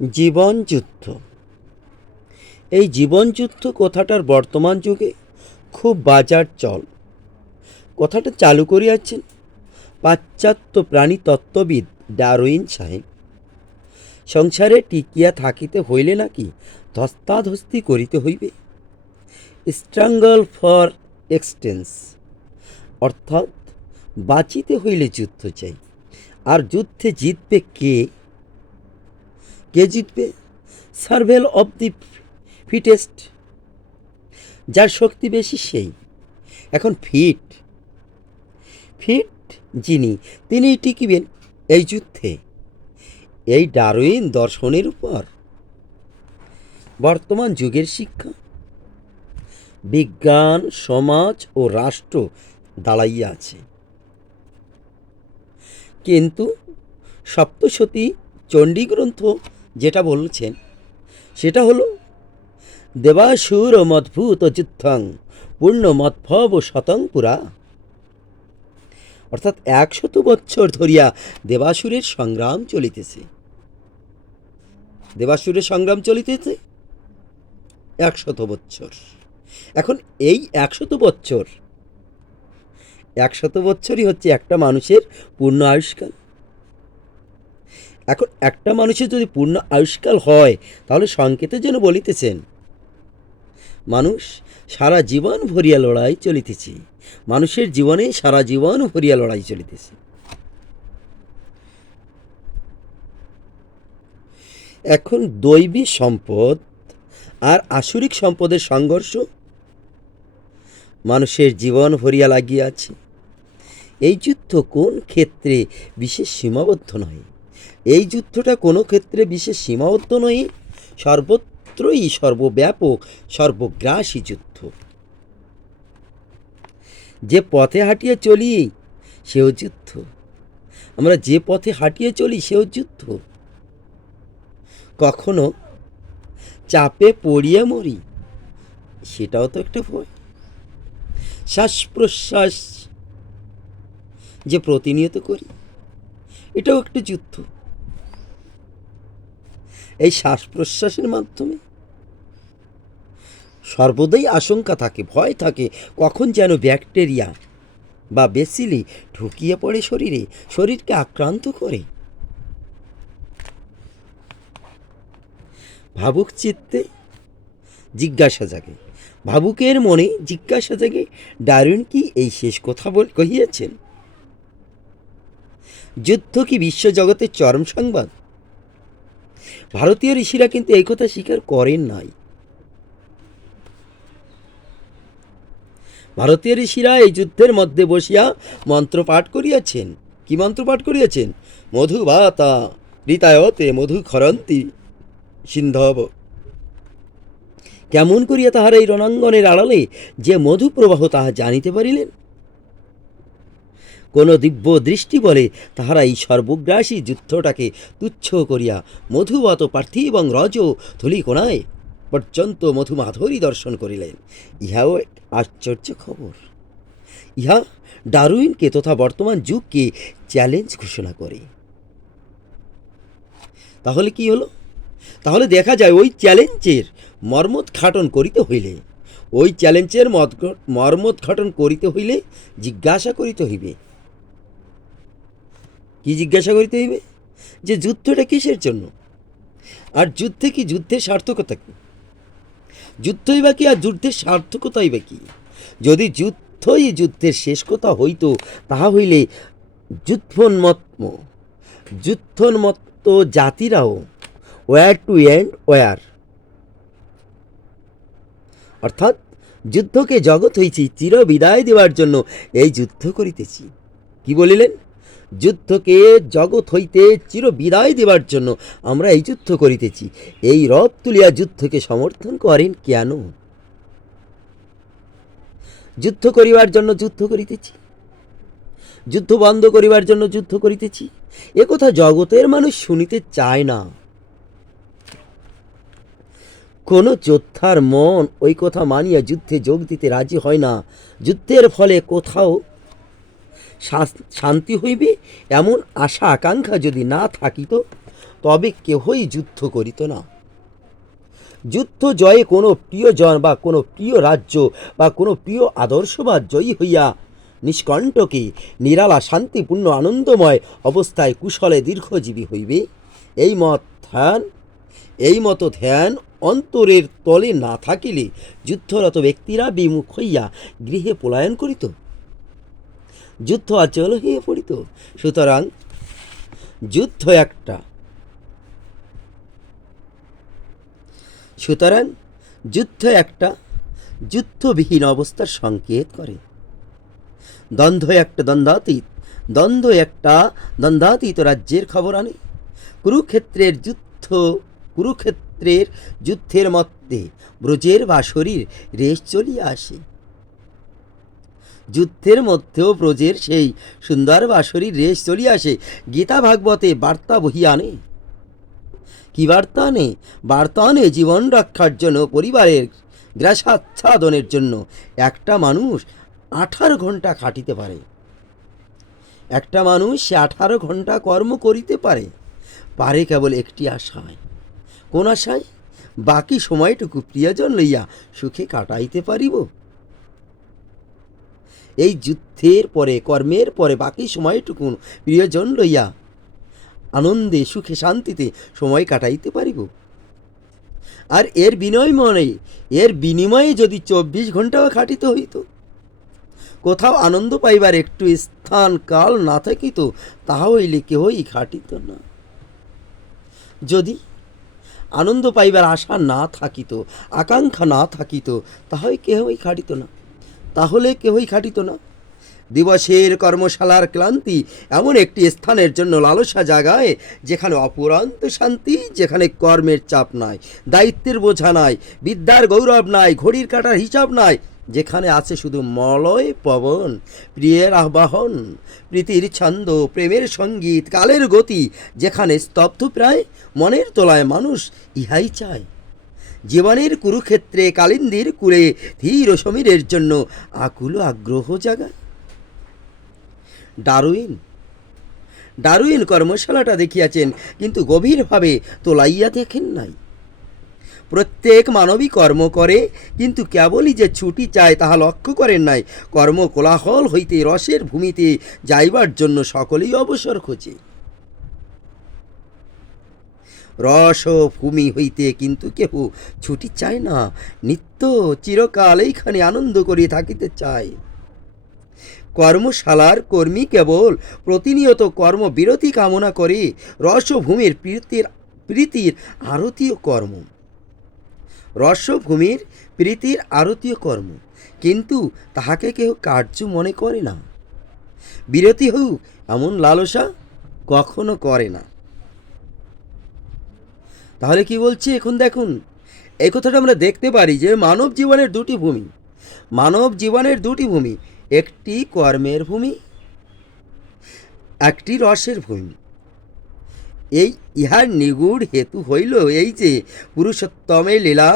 জীবনযুদ্ধ। এই জীবনযুদ্ধ কথাটার বর্তমান যুগে খুব বাজার চল। কথাটা চালু করিয়াছেন পাশ্চাত্য প্রাণীতত্ত্ববিদ ডারউইন সাহেব। সংসারে টিকিয়া থাকিতে হইলে নাকি ধস্তাধস্তি করিতে হইবে, স্ট্রাঙ্গল ফর এক্সটেন্স, অর্থাৎ বাঁচিতে হইলে যুদ্ধ চাই। আর যুদ্ধে জিতবে কে? কে জিতবে? সার্ভেল অব দি ফিটেস্ট, যার শক্তি বেশি সেই। এখন ফিট ফিট যিনি, তিনিই টিকিবেন এই যুদ্ধে। এই ডারউইন দর্শনের উপর বর্তমান যুগের শিক্ষা, বিজ্ঞান, সমাজ ও রাষ্ট্র দাঁড়াইয়া আছে। কিন্তু সপ্তশতী চণ্ডী গ্রন্থ যেটা বলছেন সেটা হলো দেবাসুর মদ্ভূত যুদ্ধং পূর্ণ মদ্ভব শতং পুরা, অর্থাৎ 100 বৎসর ধরিয়া দেবাসুরের সংগ্রাম চলিতেছে। দেবাসুরের সংগ্রাম চলিতেছে 100 বৎসর। এখন এই 100 বৎসর, 100 বৎসরই হচ্ছে একটা মানুষের পূর্ণ আয়ুষ্কাল। এখন একটা মানুষের যদি পূর্ণ আয়ুষ্কাল হয়, তাহলে সংকেতে যেন বলিতেছেন মানুষ সারা জীবন ভরিয়া লড়াই চলিতেছে। মানুষের জীবনে সারা জীবন ভরিয়া লড়াই চলিতেছে। এখন দৈবী সম্পদ আর আসুরিক সম্পদের সংঘর্ষ মানুষের জীবন ভরিয়া লাগিয়াছে। এই যুদ্ধ কোন ক্ষেত্রে বিশেষ সীমাবদ্ধ নয়। এই যুদ্ধটা কোনো ক্ষেত্রে বিশেষ সীমাবদ্ধ নয়, সর্বত্রই সর্বব্যাপক সর্বগ্রাসী যুদ্ধ। যে পথে হাঁটিয়ে চলি সেও যুদ্ধ, আমরা যে পথে হাঁটিয়ে চলি সেও যুদ্ধ। কখনো চাপে পড়িয়ে মরি, সেটাও তো একটা ভয়। শ্বাস প্রশ্বাস যে প্রতিনিয়ত করি, এটাও একটা যুদ্ধ। এই শ্বাস প্রশ্বাসের মাধ্যমে সর্বদাই আশঙ্কা থাকে, ভয় থাকে, কখন যেন ব্যাকটেরিয়া বা বেসিলি ঢুকিয়ে পড়ে শরীরে, শরীরকে আক্রান্ত করে। ভাবুক চিত্তে জিজ্ঞাসা জাগে, ভাবুকের মনে জিজ্ঞাসা জাগে, ডারউইন কি এই শেষ কথা কহিয়াছেন? যুদ্ধ কি বিশ্বজগতের চরম সংবাদ? ভারতীয় ঋষিরা কিন্তু এই কথা স্বীকার করেন নাই। ভারতীয় ঋষিরা এই যুদ্ধের মধ্যে বসিয়া মন্ত্র পাঠ করিয়াছেন। কি মন্ত্র পাঠ করিয়াছেন? মধুবাতা ঋতায়তে মধু খরন্তি সিন্ধব। কেমন করিয়া তাহারা এই রণাঙ্গনের আড়ালে যে মধু প্রবাহ তাহা জানিতে পারিলেন? কোন দিব্য দৃষ্টি বলে তাহারা এই সর্বগ্রাসী যুদ্ধটাকে তুচ্ছ করিয়া মধুবত পার্থিব এবং রজ ধূলিকোণায় পর্যন্ত মধুমাধুরী দর্শন করিলেন। ইহাও এক আশ্চর্য খবর। ইহা ডারউইনকে তথা বর্তমান যুগকে চ্যালেঞ্জ ঘোষণা করে। তাহলে কি হলো? তাহলে দেখা যায় ওই চ্যালেঞ্জের মর্মোদ্ঘাটন করিতে হইলে, ওই চ্যালেঞ্জের মর্মোদ্ঘাটন করিতে হইলে জিজ্ঞাসা করিতে হইবে। কি জিজ্ঞাসা করিতে হইবে? যে যুদ্ধটা কিসের জন্য, আর যুদ্ধে কি, যুদ্ধের সার্থকতা কি? যুদ্ধই বা কি, আর যুদ্ধের সার্থকতাই বা কি? যদি যুদ্ধই যুদ্ধের শেষ কথা হইত, তাহা হইলে যুদ্ধোন্মত্ত জাতিরাও ওয়ার টু এন্ড ওয়ার, অর্থাৎ যুদ্ধকে জগৎ হইছি চির বিদায় দেওয়ার জন্য এই যুদ্ধ করিতেছি। কি বলিলেন? যুদ্ধকে জগৎ হইতে চির বিদায় দেবার জন্য আমরা এই যুদ্ধ করিতেছি। এই রব তুলিয়া যুদ্ধকে সমর্থন করেন কেন? যুদ্ধ করিবার জন্য যুদ্ধ করিতেছি, যুদ্ধ বন্ধ করিবার জন্য যুদ্ধ করিতেছি, এ কথা জগতের মানুষ শুনিতে চায় না। কোন যোদ্ধার মন ওই কথা মানিয়া যুদ্ধে যোগ দিতে রাজি হয় না। যুদ্ধের ফলে কোথাও শান্তি হইবে এমন আশা আকাঙ্ক্ষা যদি না থাকিত, তবে কেহই যুদ্ধ করিত না। যুদ্ধ জয়ে কোনো প্রিয়জন বা কোনো প্রিয় রাজ্য বা কোনো প্রিয় আদর্শবাদ জয়ী হইয়া নিষ্কণ্টকে নিরালা শান্তিপূর্ণ আনন্দময় অবস্থায় কুশলে দীর্ঘজীবী হইবে, এই মতো ধ্যান অন্তরের তলে না থাকিলে যুদ্ধরত ব্যক্তিরা বিমুখ হইয়া গৃহে পলায়ন করিত, যুদ্ধ অচল হইয়া পড়িত। সুতরাং যুদ্ধ একটা যুদ্ধবিহীন অবস্থার সংকেত করে। দ্বন্দ্ব একটা দ্বন্দ্বাতীত রাজ্যের খবর আনে। কুরুক্ষেত্রের যুদ্ধের মধ্যে ব্রজের বাঁশরীর রেশ চলিয়া আসে। যুদ্ধের মধ্যেও ব্রজের সেই সুন্দর বাঁশরীর রেশ চলিয়া আসে। গীতা ভাগবতে বার্তা বহিয়া আনে। কি বার্তা আনে? বার্তা আনে জীবন রক্ষার জন্য, পরিবারের গ্রাসাচ্ছাদনের জন্য একটা মানুষ 18 ঘন্টা খাটিতে পারে। একটা মানুষ সে 18 ঘন্টা কর্ম করিতে পারে কেবল একটি আশায়। কোন আশায়? বাকি সময়টুকু প্রিয়জন লইয়া সুখে কাটাইতে পারিব। এই যুদ্ধের পরে, কর্মের পরে বাকি সময়টুকু প্রিয়জন লইয়া আনন্দে সুখে শান্তিতে সময় কাটাইতে পারিব। আর এর বিনিময়ে যদি 24 ঘন্টাও খাটিতে হইত, কোথাও আনন্দ পাইবার একটু স্থান কাল না থাকিত, তাহা হইলে কেহই খাটিত না। যদি আনন্দ পাইবার আশা না থাকিত, আকাঙ্ক্ষা না থাকিত, তাহলে কেহই খাটিত না। দিবসের কর্মশালার ক্লান্তি এমন একটি স্থানের জন্য লালসা জাগায় যেখানে অপুরন্ত শান্তি, যেখানে কর্মের চাপ নাই, দায়িত্বের বোঝা নাই, বিদ্যার গৌরব নাই, ঘড়ির কাটার হিসাব নাই, যেখানে আছে শুধু মলয় পবন, প্রিয়ের আহ্বান, প্রীতির ছন্দ, প্রেমের সঙ্গীত, কালের গতি, যেখানে স্তব্ধ প্রায় মনের তোলায় মানুষ ইহাই চায়। জীবনের কুরুক্ষেত্রে কালিন্দীর কুলে ধীর সমীরের জন্য আকুল আগ্রহ জাগায়। ডারউইন কর্মশালাটা দেখিয়াছেন, কিন্তু গভীরভাবে তোলাইয়া দেখেন নাই। প্রত্যেক মানবী কর্ম করে, কিন্তু কেবলই যে ছুটি চায় তাহা লক্ষ্য করেন নাই। কর্ম কোলাহল হইতে রসের ভূমিতে যাইবার জন্য সকলেই অবসর খোঁজে। রস ভূমি হইতে কিন্তু কেহ ছুটি চায় না, নিত্য চিরকাল এইখানে আনন্দ করিয়া থাকিতে চায়। কর্মশালার কর্মী কেবল প্রতিনিয়ত কর্মবিরতি কামনা করে। রসভূমির প্রীতির আরতীয় কর্ম, কিন্তু তাহাকে কেউ কার্য মনে করে না। বিরতি হোক এমন লালসা কখনো করে না। তাহলে কি বলছি এখন দেখুন, এই কথাটা আমরা দেখতে পারি যে মানব জীবনের দুটি ভূমি, একটি কর্মের ভূমি, একটি রসের ভূমি। ইহার নিগুড় হেতু হইল এই যে পুরুষোত্তমের লীলা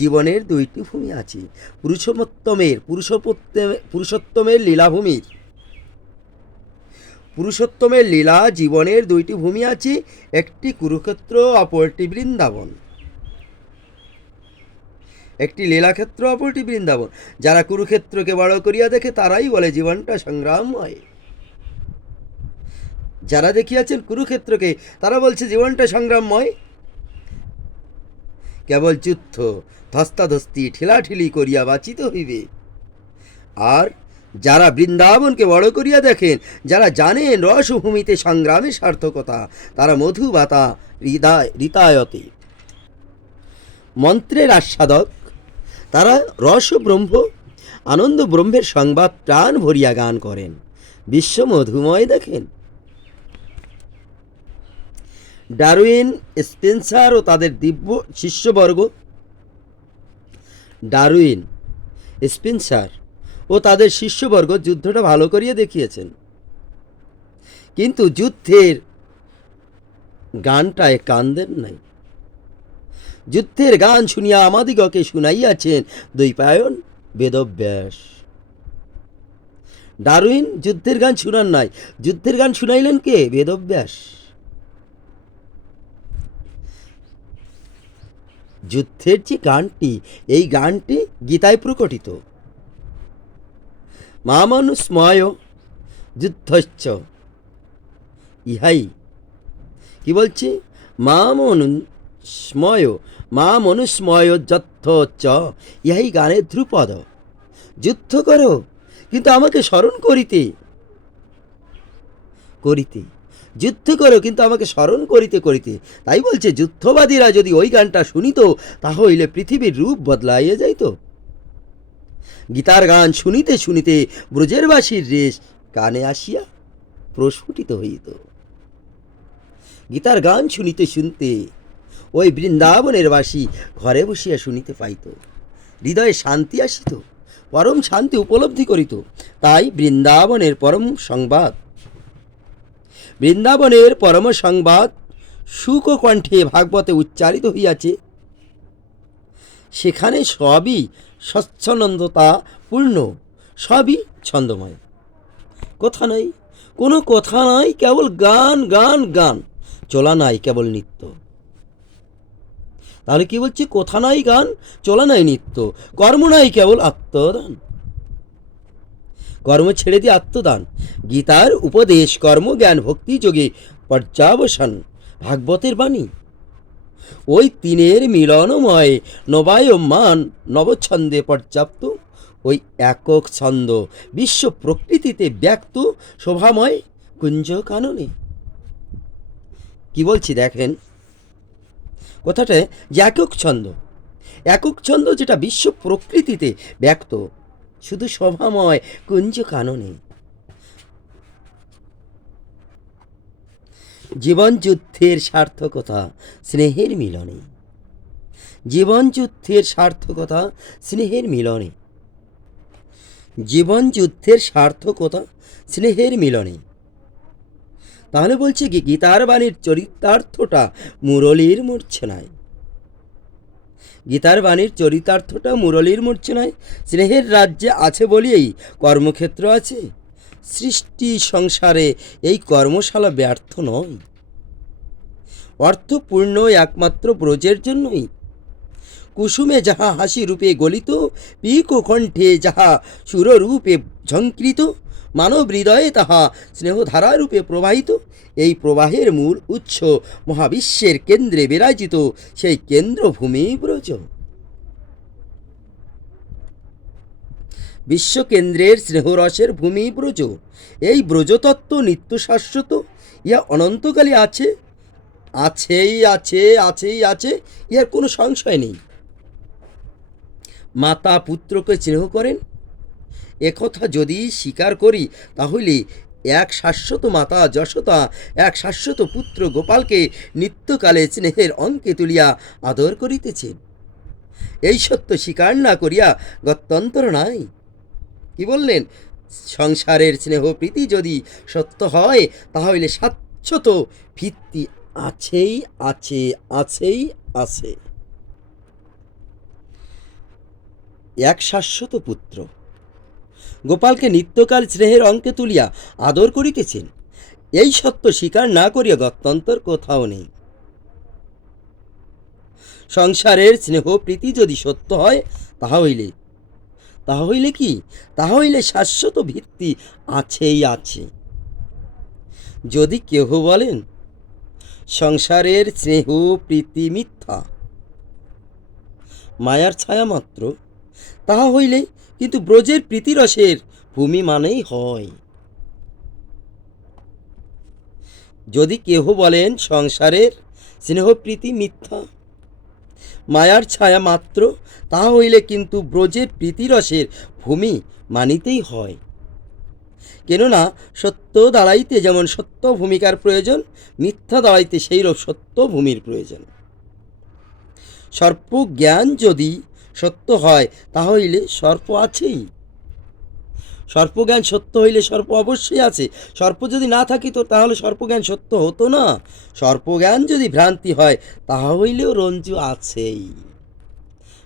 জীবনের দুইটি ভূমি আছে। পুরুষোত্তমের লীলা জীবনের দুইটি ভূমি আছে, একটি কুরুক্ষেত্র, অপরটি বৃন্দাবন। একটি লীলাক্ষেত্র, অপরটি বৃন্দাবন। যারা কুরুক্ষেত্রকে বড় করিয়া দেখে তারাই বলে জীবনটা সংগ্রামময়। যারা দেখিয়াছেন কুরুক্ষেত্রকে তারা বলছে জীবনটা সংগ্রামময়। কেবল যুদ্ধ, ধস্তাধস্তি, ঠেলাঠেলি করিয়া বাঁচিতে হইবে। আর যারা বৃন্দাবনকে বড় করিয়া দেখেন, যারা জানেন রসভূমিতে সংগ্রামের সার্থকতা, তারা মধুবাতা হৃতায়তে মন্ত্রের আস্বাদক। তারা রস ব্রহ্ম, আনন্দ ব্রহ্মের সংবাদ প্রাণ ভরিয়া গান করেন। বিশ্ব মধুময় দেখেন। ডারউইন, স্পেন্সার ও তাদের দিব্য শিষ্যবর্গ, যুদ্ধটা ভালো করিয়া দেখিয়েছেন, কিন্তু যুদ্ধের গানটায় কান দেন নাই। যুদ্ধের গান শুনিয়া আমাদিগকে শুনাইয়াছেন দ্বৈপায়ন বেদব্যাস। ডারউইন যুদ্ধের গান শুনান নাই, যুদ্ধের গান শুনাইলেন কে? বেদব্যাস। যুদ্ধের যে গানটি, এই গানটি গীতায় প্রকটিত। মামনুস্ময় যুদ্ধশ্চ, ইহাই কি বলছে? মামনুস্ময় যুদ্ধ চ, ইহাই গানের ধ্রুপদ। যুদ্ধ করো কিন্তু আমাকে স্মরণ করিতে করিতে, যুদ্ধ করো কিন্তু আমাকে স্মরণ করিতে করিতে। তাই বলছে, যুদ্ধবাদীরা যদি ওই গানটা শুনিত, তাহলে পৃথিবীর রূপ বদলাইয়া যাইত। গীতার গান শুনিতে শুনিতে ব্রজের বাসীর রেশ কানে আসিয়া প্রস্ফুটিত হইত। গীতার গান শুনিতে শুনতে ওই বৃন্দাবনের বাসী ঘরে বসিয়া শুনিতে পাইত, হৃদয়ে শান্তি আসিত, পরম শান্তি উপলব্ধি করিত। তাই বৃন্দাবনের পরম সংবাদ সুখ কণ্ঠে ভাগবতে উচ্চারিত হইয়াছে। সেখানে সবই স্বচ্ছন্দতা পূর্ণ, সবই ছন্দময়। কথা নাই, কোনো কথা নাই, কেবল গান গান গান, চলা নাই কেবল নিত্য। তাহলে কি বলছে? কথা নাই গান, চলা নাই নিত্য, কর্ম নাই কেবল আত্মদান, কর্ম ছেড়ে দিয়ে আত্মদান। গীতার উপদেশ কর্ম জ্ঞান ভক্তি যোগে পর্যাবসান ভাগবতের বাণী। ওই তিনের মিলনময় নবায়মান নবছন্দে পর্যাপ্ত ওই একক ছন্দ বিশ্ব প্রকৃতিতে ব্যক্ত শোভাময় কুঞ্জ কাননে। কি বলছি দেখেন কথাটা, যে একক ছন্দ যেটা বিশ্ব প্রকৃতিতে ব্যক্ত শুধু শোভাময় কুঞ্জ কাননে। জীবন যুদ্ধের সার্থকতা স্নেহের মিলনে, জীবন যুদ্ধের সার্থকতা স্নেহের মিলনে, জীবন যুদ্ধের সার্থকতা স্নেহের মিলনে। তাহলে বলছে কি, গীতার বাণীর চরিতার্থটা মুরলীর মূর্ছনায়, গীতার বাণীর চরিতার্থটা মুরলীর মূর্ছনায়। স্নেহের রাজ্যে আছে বলিয়েই কর্মক্ষেত্র আছে। সৃষ্টি সংসারে এই কর্মশালা ব্যর্থ নয়, অর্থপূর্ণ একমাত্র ব্রজের জন্যই। কুসুমে যাহা হাসি রূপে গলিত, পিক কণ্ঠে যাহা সুররূপে ঝঙ্কৃত, মানব হৃদয়ে তাহা স্নেহধারা রূপে প্রবাহিত। এই প্রবাহের মূল উৎস মহাবিশ্বের কেন্দ্রে বিরাজিত সেই কেন্দ্রভূমি ব্রজ। বিশ্বকেন্দ্রের স্নেহরসের ভূমি ব্রজ। এই ব্রজতত্ত্ব নিত্য শাশ্বত, ইহা অনন্তকালে আছে, আছেই আছে, আছেই আছে, ইহার কোনো সংশয় নেই। মাতা পুত্রকে স্নেহ করেন, একথা যদি স্বীকার করি, তাহলে এক শাশ্বত মাতা যশোদা এক শাশ্বত পুত্র গোপালকে নিত্যকালে স্নেহের অঙ্কে তুলিয়া আদর করিতেছেন। এই সত্য স্বীকার না করিয়া গত্যন্তর নাই। কি বললেন? সংসারের স্নেহ প্রীতি যদি সত্য হয়, তাহলে শাশ্বত ভিত্তি আছেই আছে, আছেই আছে। এক শাশ্বত পুত্র গোপালকে নিত্যকাল স্নেহের অঙ্কে তুলিয়া আদর করিতেছেন, এই সত্য স্বীকার না করিয়া গত্যন্তর কোথাও নেই। সংসারের স্নেহ প্রীতি যদি সত্য হয়, তাহলে কি? তাহলে শাশ্বত ভিত্তি আছেই আছে। যদি কেহ বলেন সংসারের স্নেহ প্রীতি মিথ্যা, মায়ার ছায়া মাত্র, তাহা হইলে কিন্তু ব্রজের প্রীতিরসের ভূমি মানেই হয়। যদি কেহ বলেন সংসারের স্নেহ প্রীতি মিথ্যা, মায়ার ছায়া মাত্র, তাহা হইলে কিন্তু ব্রজের প্রীতিরসের ভূমি মানিতেই হয়। কেননা সত্য দাঁড়াইতে যেমন সত্য ভূমিকার প্রয়োজন, মিথ্যা দাঁড়াইতে সেইরূপ সত্য ভূমির প্রয়োজন। সর্প জ্ঞান যদি সত্য হয়, তাহলে সর্প আছেই। সর্পজ্ঞান সত্য হইলে সর্প অবশ্যই আছে। সর্প যদি না থাকিত, তাহলে সর্পজ্ঞান সত্য হতো না। সর্পজ্ঞান যদি ভ্রান্তি হয়, তাহলেও রঞ্জু আছেই।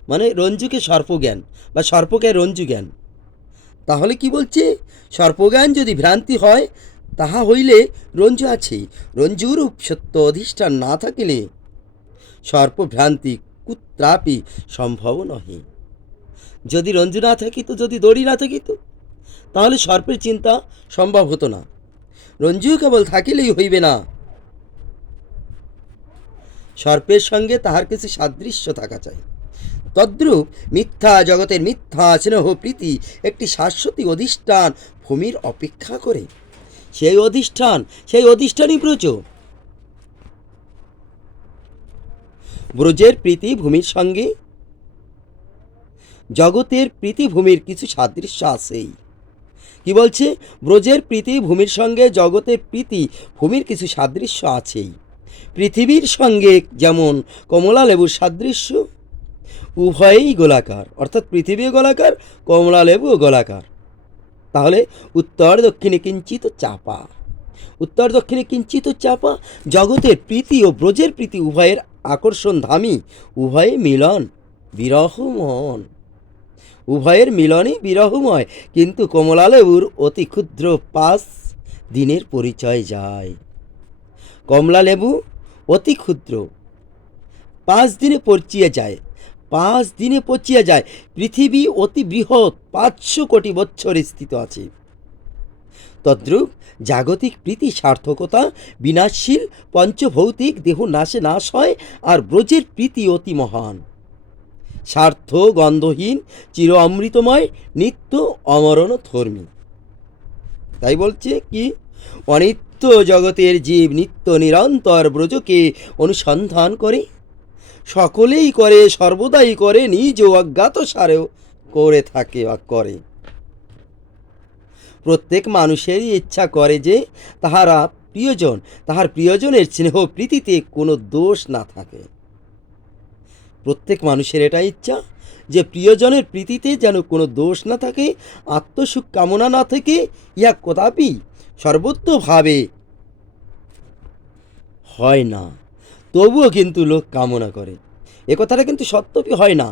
মানে রঞ্জুকে সর্পজ্ঞান বা সর্পকে রঞ্জু জ্ঞান। তাহলে কি বলছে? সর্পজ্ঞান যদি ভ্রান্তি হয়, তাহা হইলে রঞ্জু আছেই। রঞ্জুরূপ সত্য অধিষ্ঠান না থাকিলে সর্পভ্রান্তি কুত্রাপি সম্ভব নহে। যদি রঞ্জু না থাকিত, যদি দড়ি না থাকিত, তাহলে সর্পের চিন্তা সম্ভব হতো না। রঞ্জু কেবল থাকিলেই হইবে না, সর্পের সঙ্গে তাহার কিছু সাদৃশ্য থাকা চাই। তদ্রূপ মিথ্যা জগতের মিথ্যা স্নেহ প্রীতি একটি শাশ্বতী অধিষ্ঠান ভূমির অপেক্ষা করে। সেই অধিষ্ঠানই ব্রজ। ব্রজের প্রীতি ভূমির সঙ্গে জগতের প্রীতি ভূমির কিছু সাদৃশ্য আছেই। কি বলছে? ব্রজের প্রীতি ভূমির সঙ্গে জগতের প্রীতি ভূমির কিছু সাদৃশ্য আছেই। পৃথিবীর সঙ্গে যেমন কমলা লেবুর সাদৃশ্য, উভয়েই গোলাকার, অর্থাৎ পৃথিবীও গোলাকার, কমলা লেবুও গোলাকার। তাহলে উত্তর দক্ষিণে কিঞ্চিত চাপা, উত্তর দক্ষিণে কিঞ্চিত চাপা। জগতের প্রীতি ও ব্রজের প্রীতি উভয়ের আকর্ষণ ধামী, উভয়ে মিলন বিরহমন, উভয়ের মিলনই বিরহময়। কিন্তু কমলা লেবুর অতি ক্ষুদ্র 5 দিনের পরিচয় যায়। কমলা লেবু অতি ক্ষুদ্র, 5 দিনে পচিয়ে যায়, 5 দিনে পচিয়ে যায়। পৃথিবী অতি বৃহৎ, 500 কোটি বৎসর স্থিত আছে। তদ্রূপ জাগতিক প্রীতি সার্থকতা বিনাশশীল, পঞ্চভৌতিক দেহ নাশে নাশ হয়। আর ব্রজের প্রীতি অতি মহান, স্বার্থ গন্ধহীন, চির অমৃতময়, নিত্য অমরণ ধর্মী। তাই বলছে কি, অনিত্য জগতের জীব নিত্য নিরন্তর ব্রজকে অনুসন্ধান করে, সকলেই করে, সর্বদাই করে, নিজ অজ্ঞাত সারেও করে থাকে বা করে। প্রত্যেক মানুষেরই ইচ্ছা করে যে তাহার প্রিয়জনের স্নেহ প্রীতিতে কোনো দোষ না থাকে। প্রত্যেক মানুষের এটা ইচ্ছা যে প্রিয়জনের প্রীতিতে যেন কোনো দোষ না থাকে, আত্মসুখ কামনা না থাকে। ইহা কদাপি সর্বত্রভাবে হয় না, তবুও কিন্তু লোক কামনা করে। এ কথাটা কিন্তু সত্যপি হয় না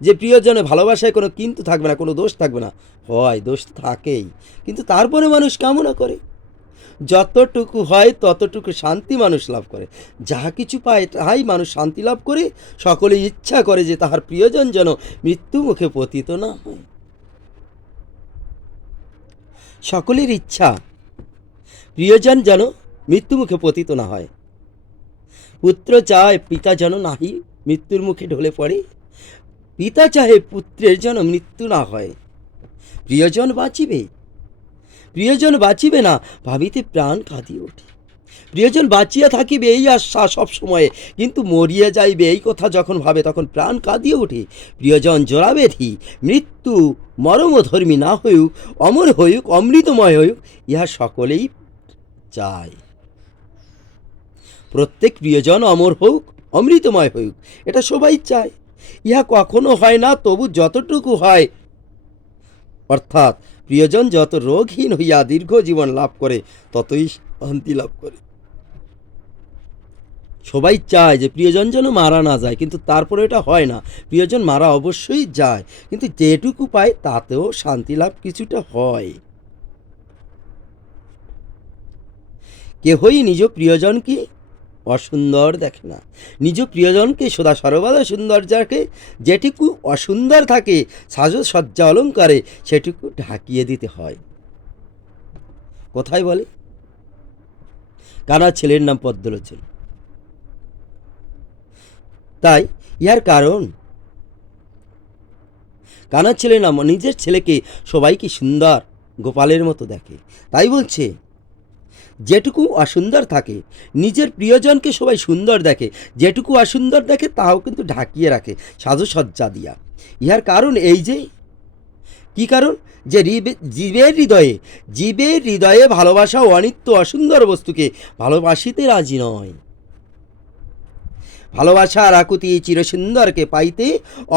যে প্রিয়জনের ভালোবাসায় কোনো কিন্তু থাকবে না, কোনো দোষ থাকবে না। হয়, দোষ থাকেই, কিন্তু তারপরে মানুষ কামনা করে। যতটুকু হয় ততটুকু শান্তি মানুষ লাভ করে, যাহা কিছু পায় তাহাই মানুষ শান্তি লাভ করে। সকলে ইচ্ছা করে যে তাহার প্রিয়জন যেন মৃত্যু মুখে পতিত না হয়। সকলের ইচ্ছা প্রিয়জন যেন মৃত্যু মুখে পতিত না হয়। পুত্র চায় পিতা যেন নাহি মৃত্যুর মুখে ঢলে পড়ে, পিতা চাহে পুত্রের যেন মৃত্যু না হয়। প্রিয়জন বাঁচিবে, প্রিয়জন বাঁচিবে না ভাবিতে প্রাণ কাঁদিয়ে ওঠে। প্রিয়জন বাঁচিয়া থাকিবে এই আশা সব সময়ে, কিন্তু মরিয়া যাইবে এই কথা যখন ভাবে তখন প্রাণ কাঁদিয়ে ওঠে। প্রিয়জন জরাবেধি, মৃত্যু মরমধর্মী না হইউক, অমর হইউক, অমৃতময় হইউক, ইহা সকলেই চায়। প্রত্যেক প্রিয়জন অমর হোক, অমৃতময় হইউক, এটা সবাই চায়। ইহা কখনো হয় না, তবু যতটুকু হয়, অর্থাৎ প্রিয়জন যত রোগহীন হইয়া দীর্ঘ জীবন লাভ করে ততই শান্তি লাভ করে। সবাই চায় যে প্রিয়জন যেন মারা না যায়, কিন্তু তারপরে এটা হয় না। প্রিয়জন মারা অবশ্যই যায়, কিন্তু যেটুকু পায় তাতেও শান্তি লাভ কিছুটা হয়। কেহই নিজ প্রিয়জনকে অসুন্দর দেখে না, নিজ প্রিয়জনকে সদা সর্বদা সুন্দর যাকে। যেটুকু অসুন্দর থাকে সাজসজ্জা অলঙ্কারে সেটুকু ঢাকিয়ে দিতে হয়। কোথায় বলে? কানার ছেলের নাম পদ্মলোচন। তাই ইহার কারণ কানার ছেলের নাম, নিজের ছেলেকে সবাই কি সুন্দর গোপালের মতো দেখে। তাই বলছে যেটুকু অসুন্দর থাকে নিজের প্রিয়জনকে সবাই সুন্দর দেখে, যেটুকু অসুন্দর দেখে তাও কিন্তু ঢাকিয়ে রাখে সাজসজ্জা দিয়া। ইহার কারণ এই যে, কি কারণ? যে জীবের হৃদয়ে ভালোবাসা ও অনিত্য অসুন্দর বস্তুকে ভালোবাসিতে রাজি নয়। ভালোবাসার আকুতি চিরসুন্দরকে পাইতে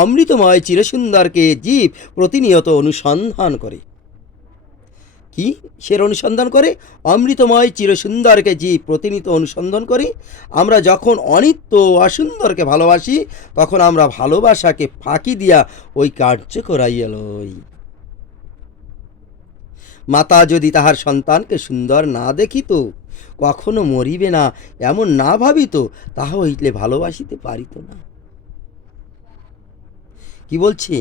অমৃতময় চিরসুন্দরকে জীব প্রতিনিয়ত অনুসন্ধান করে। কি সের অনুসন্ধান করে? অমৃতময় চিরসুন্দরকে জীব প্রতিনিয়ত অনুসন্ধান করে। আমরা যখন অনিত্য অসুন্দরকে ভালোবাসি তখন আমরা ভালোবাসাকে ফাঁকি দিয়া ওই কার্য করাইয়া লই। মাতা যদি তাহার সন্তানকে সুন্দর না দেখিত, কখনো মরিবে না এমন না ভাবিত, তাহা হইলে ভালোবাসিতে পারিত না। কি বলছি,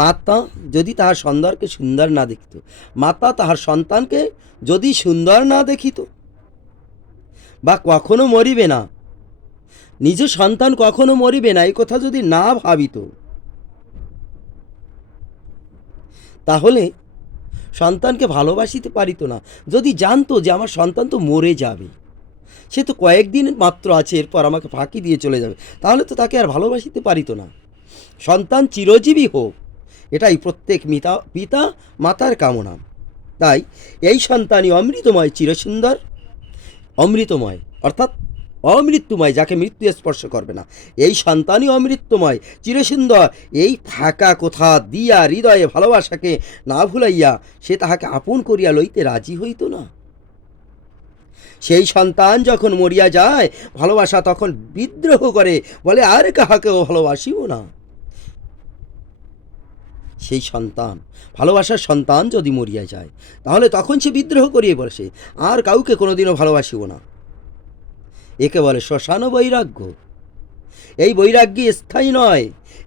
মাতা যদি তাহার সন্তানকে সুন্দর না দেখিত, মাতা তাহার সন্তানকে যদি সুন্দর না দেখিত বা কখনো মরিবে না, নিজ সন্তান কখনো মরিবে না এই কথা যদি না ভাবিত, তাহলে সন্তানকে ভালোবাসিতে পারিত না। যদি জানতো যে আমার সন্তান তো মরে যাবে, সে তো কয়েকদিন মাত্র আছে, এরপর আমাকে ফাঁকি দিয়ে চলে যাবে, তাহলে তো তাকে আর ভালোবাসিতে পারিত না। সন্তান চিরজীবী হোক, এটাই প্রত্যেক পিতা মাতার কামনা। তাই এই সন্তানই অমৃতময়, চিরসুন্দর, অমৃতময় অর্থাৎ অমৃত্যুময়, যাকে মৃত্যু স্পর্শ করবে না, এই সন্তানই অমৃত্যুময় চিরসুন্দর। এই ফাঁকা কথা দিয়া হৃদয়ে ভালোবাসাকে না ভুলাইয়া সে তাহাকে আপন করিয়া লইতে রাজি হইত না। সেই সন্তান যখন মরিয়া যায়, ভালোবাসা তখন বিদ্রোহ করে, বলে আর কাহাকেও ভালোবাসিব না। সেই সন্তান, ভালোবাসার সন্তান যদি মরিয়া যায়, তাহলে তখন সে বিদ্রোহ করিয়ে বসে, আর কাউকে কোনোদিনও ভালোবাসিব না। একে বলে শ্মশান বৈরাগ্য। এই বৈরাগ্য স্থায়ী নয়,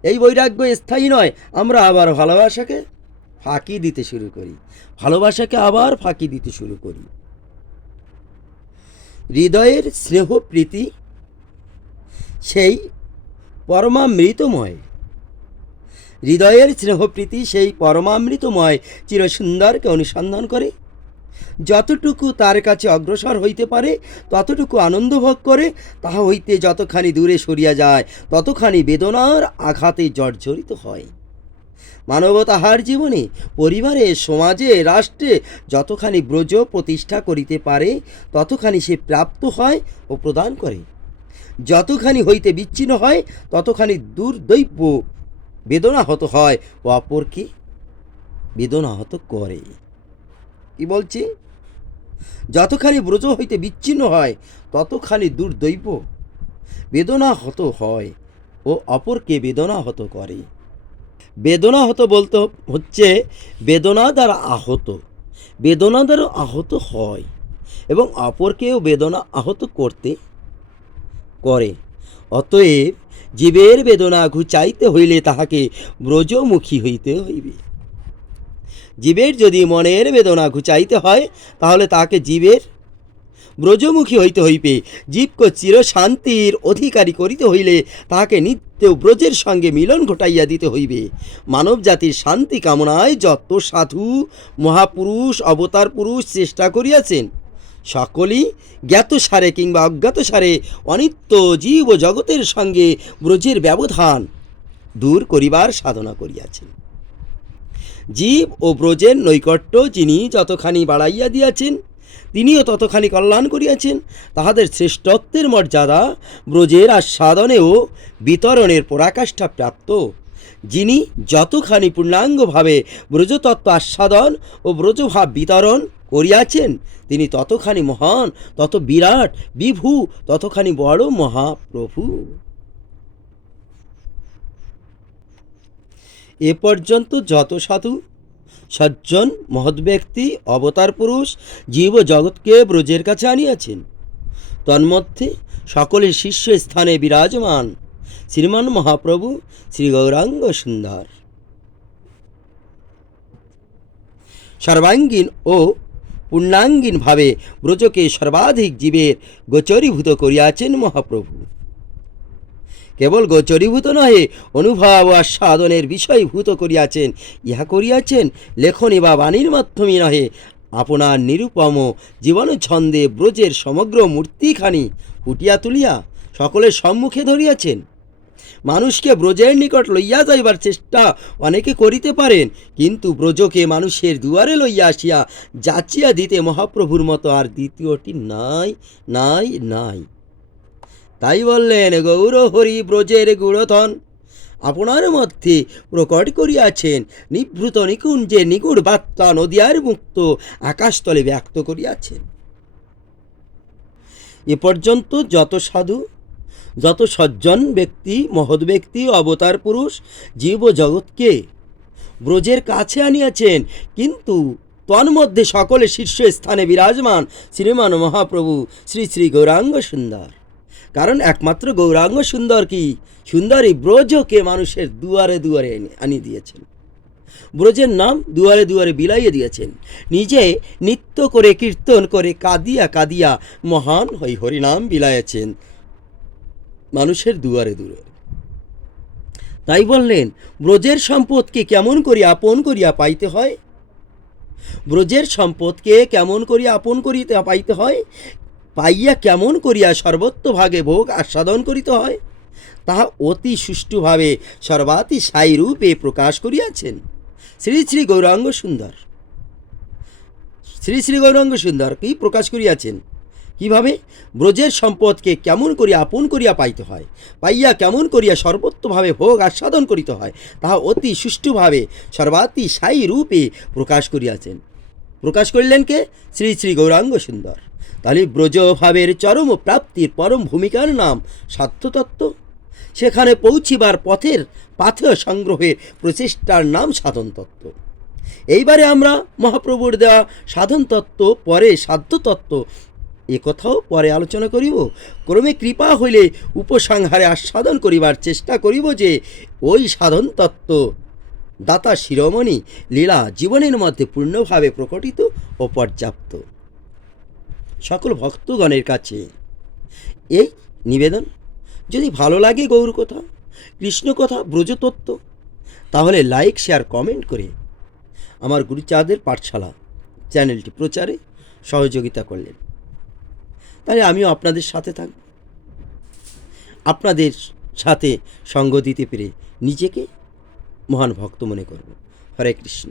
এই বৈরাগ্য স্থায়ী নয়। আমরা আবার ভালোবাসাকে ফাঁকি দিতে শুরু করি, ভালোবাসাকে আবার ফাঁকি দিতে শুরু করি। হৃদয়ের স্নেহ প্রীতি সেই পরমামৃতময়, হৃদয়ের স্নেহপ্রীতি সেই পরমামৃতময় চিরসুন্দরকে অনুসন্ধান করে। যতটুকু তার কাছে অগ্রসর হইতে পারে ততটুকু আনন্দ ভোগ করে, তাহা হইতে যতখানি দূরে সরিয়া যায় ততখানি বেদনার আঘাতে জর্জরিত হয়। মানব তাহার জীবনে, পরিবারে, সমাজে, রাষ্ট্রে যতখানি ব্রজ প্রতিষ্ঠা করিতে পারে ততখানি সে প্রাপ্ত হয় ও প্রদান করে। যতখানি হইতে বিচ্ছিন্ন হয় ততখানি দুর্দৈব বেদনাহত হয় ও অপরকে বেদনাহত করে। কি বলছি, যতখানি ব্রজ হইতে বিচ্ছিন্ন হয় ততখানি দুর্দৈব বেদনাহত হয় ও অপরকে বেদনাহত করে। বেদনাহত বলতে হচ্ছে বেদনা দ্বারা আহত, বেদনা দ্বারা আহত হয় এবং অপরকেও বেদনা আহত করতে করে। অতএব জীবের বেদনা ঘুচাইতে হইলে তাহাকে ব্রজমুখী হইতে হইবে। জীবের যদি মনের বেদনা ঘুচাইতে হয় তাহলে তাহাকে জীবের ব্রজমুখী হইতে হইবে। জীবকে চিরশান্তির অধিকারী করিতে হইলে তাহাকে নিত্য ব্রজের সঙ্গে মিলন ঘটাইয়া দিতে হইবে। মানব জাতির শান্তি কামনায় যত সাধু মহাপুরুষ অবতার পুরুষ চেষ্টা করিয়াছেন, সকলেই জ্ঞাত সারে কিংবা অজ্ঞাত সারে অনিত্য জীব ও জগতের সঙ্গে ব্রজের ব্যবধান দূর করিবার সাধনা করিয়াছেন। জীব ও ব্রজের নৈকট্য যিনি যতখানি বাড়াইয়া দিয়াছেন, তিনিও ততখানি কল্যাণ করিয়াছেন। তাহাদের শ্রেষ্ঠত্বের মর্যাদা ব্রজের আস্বাদনে ও বিতরণের পরাকাষ্ঠা প্রাপ্ত। যিনি যতখানি পূর্ণাঙ্গভাবে ব্রজতত্ত্ব আস্বাদন ও ব্রজভাব বিতরণ করিয়াছেন, তিনি ততখানি মহান, তত বিরাট বিভু, ততখানি বড় মহাপ্রভু। এ পর্যন্ত যত সাধু সজ্জন মহৎ ব্যক্তি অবতার পুরুষ জীব জগৎকে ব্রজের কাছে আনিয়াছেন, তন্মধ্যে সকলের শীর্ষ স্থানে বিরাজমান শ্রীমান মহাপ্রভু শ্রী গৌরাঙ্গ সুন্দর। সর্বাঙ্গীন ও পূর্ণাঙ্গীনভাবে ব্রজকে সর্বাধিক জীবের গোচরীভূত করিয়াছেন মহাপ্রভু। কেবল গোচরীভূত নহে, অনুভব ও আস্বাদনের বিষয়ভূত করিয়াছেন। ইহা করিয়াছেন লেখনী বা বাণীর মাধ্যমে নহে, আপনার নিরুপম জীবন ছন্দে ব্রজের সমগ্র মূর্তিখানি ফুটিয়া তুলিয়া সকলের সম্মুখে ধরিয়াছেন। মানুষকে ব্রজের নিকট লইয়া যাইবার চেষ্টা অনেকে করিতে পারেন, কিন্তু ব্রজকে মানুষের দুয়ারে লইয়া আসিয়া যাচিয়া দিতে মহাপ্রভুর মতো আর দ্বিতীয়টি নাই নাই নাই। তাই বললেন, গৌর হরি ব্রজের গুড়ধন আপনার মধ্যে প্রকট করিয়াছেন, নিভৃত নিকুঞ্জে নিগুড় বার্তা নদিয়ার মুক্ত আকাশতলে ব্যক্ত করিয়াছেন। এ পর্যন্ত যত সাধু যত সজ্জন ব্যক্তি মহৎ ব্যক্তি অবতার পুরুষ জীব জগৎকে ব্রজের কাছে আনিয়াছেন, কিন্তু তন্মধ্যে সকলে শীর্ষ স্থানে বিরাজমান শ্রীমান মহাপ্রভু শ্রী শ্রী গৌরাঙ্গ সুন্দর। কারণ একমাত্র গৌরাঙ্গ সুন্দর কি সুন্দরী ব্রজকে মানুষের দুয়ারে দুয়ারে আনিয়ে দিয়েছেন, ব্রজের নাম দুয়ারে দুয়ারে বিলাইয়ে দিয়েছেন, নিজে নৃত্য করে কীর্তন করে কাঁদিয়া কাঁদিয়া মহান হই হরিনাম বিলাইয়েছেন মানুষের দুয়ারে দুয়ারে। তাই বললেন, ব্রজের সম্পদকে কেমন করিয়া আপন করিয়া পাইতে হয়, ব্রজের সম্পদকে কেমন করিয়া আপন করিতে পাইতে হয়, পাইয়া কেমন করিয়া সর্বত্রভাগে ভোগ আস্বাদন করিতে হয়, তাহা অতি সুষ্ঠুভাবে সর্বাতিশায়ী রূপে প্রকাশ করিয়াছেন শ্রী শ্রী গৌরাঙ্গ সুন্দর। শ্রী শ্রী গৌরাঙ্গ সুন্দর কি প্রকাশ করিয়াছেন, কিভাবে ব্রজের সম্পদকে কেমন করিয়া আপন করিয়া পাইতে হয়, পাইয়া কেমন করিয়া সর্বত্রভাবে ভোগ আস্বাদন করিতে হয়, তাহা অতি সুষ্ঠুভাবে সর্বাতিশায়ী রূপে প্রকাশ করিয়াছেন। প্রকাশ করিলেন কে? শ্রী শ্রী গৌরাঙ্গ সুন্দর। তাহলে ব্রজভাবের চরম প্রাপ্তির পরম ভূমিকার নাম সাধ্যতত্ত্ব, সেখানে পৌঁছিবার পথের পাথেয় সংগ্রহের প্রচেষ্টার নাম সাধনতত্ত্ব। এইবারে আমরা মহাপ্রভুর দেওয়া সাধনতত্ত্ব পরে সাধ্যতত্ত্ব এ কথাও পরে আলোচনা করিব। ক্রমে কৃপা হইলে উপসংহারে আস্বাদন করিবার চেষ্টা করিব যে ওই সাধনতত্ত্ব দাতা শিরোমণি লীলা জীবনের মধ্যে পূর্ণভাবে প্রকটিত ও পর্যাপ্ত। সকল ভক্তগণের কাছে এই নিবেদন, যদি ভালো লাগে গৌর কথা, কৃষ্ণ কথা, ব্রজতত্ত্ব, তাহলে লাইক শেয়ার কমেন্ট করে আমার গুরুচাঁদের পাঠশালা চ্যানেলটি প্রচারে সহযোগিতা করলেন। তাহলে আমিও আপনাদের সাথে থাকব, আপনাদের সাথে সঙ্গ দিতে পেরে নিজেকে মহান ভক্ত মনে করব। হরে কৃষ্ণ।